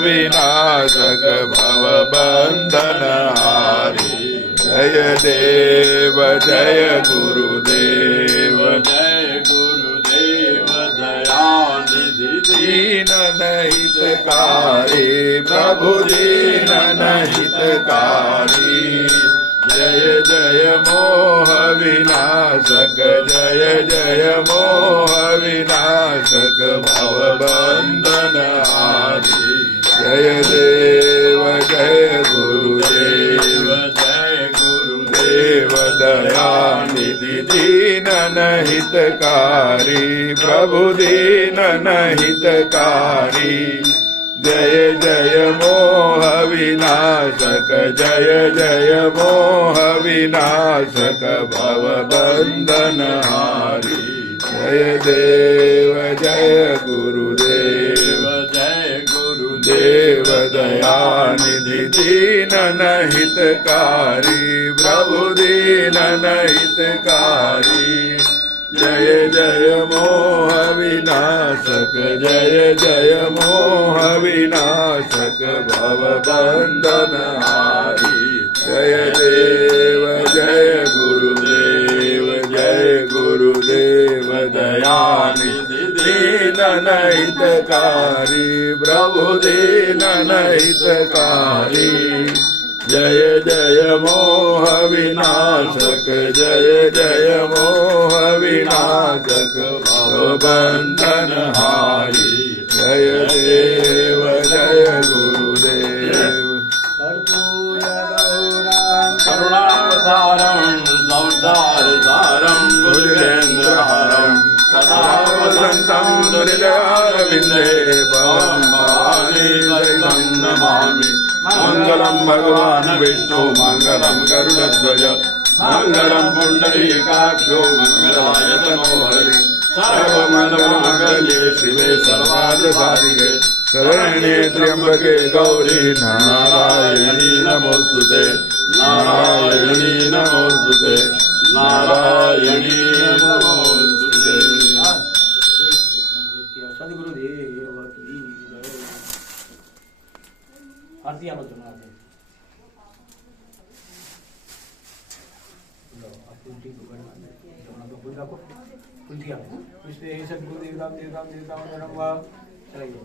विनाशक भव बंधन हारी। जय देव जय गुरुदेव जय गुरुदेव दयानिधि दीनन हितकारी प्रभु दीनन हितकारी। जय जय मोह विनाशक जय जय मोह विनाशक भव बंधन हारी। जय देव जय गुरुदेव जय देव दयानिधि दीनन हितकारी प्रभु दीनन हितकारी। जय जय मोह विनाशक जय जय मोह विनाशक भव बंधन हारी। जय देव जय गुरुदेव जय देव दयानिधि दीनन हितकारी प्रभु दीनन हितकारी। जय जय मोह विनाशक जय जय मोह विनाशक भव बंधन हारी। जय देव जय गुरुदेव दयानिधि दीनन हितकारी प्रभु दीनन हितकारी। जय जय मोह विनाशक जय जय मोह विनाशक भव बंधन हारी। जय देव जय गुरुदेव करुणावतारं सौदारतारं गुरुरेन्द्रहारं सदा वसन्तं दुर्जयारविन्दे भवं भवानी सहितं नमामि। मंगलम भगवान विष्णु मंगलम गरुड़ध्वज मंगलम पुंडरीकाक्षो मंगलाय तनो हरि। सर्वमंगलमांगल्ये शिवे सर्वार्थ साधिके शरण्ये त्र्यंबके गौरी नारायणी नमोस्तुते नारायणी नमोस्तुते नारायणी नमोस्तुते। सद्गुरुदेव की जय। आरती आलोचना है। सद्गुरुदेव रामदेव चलाइए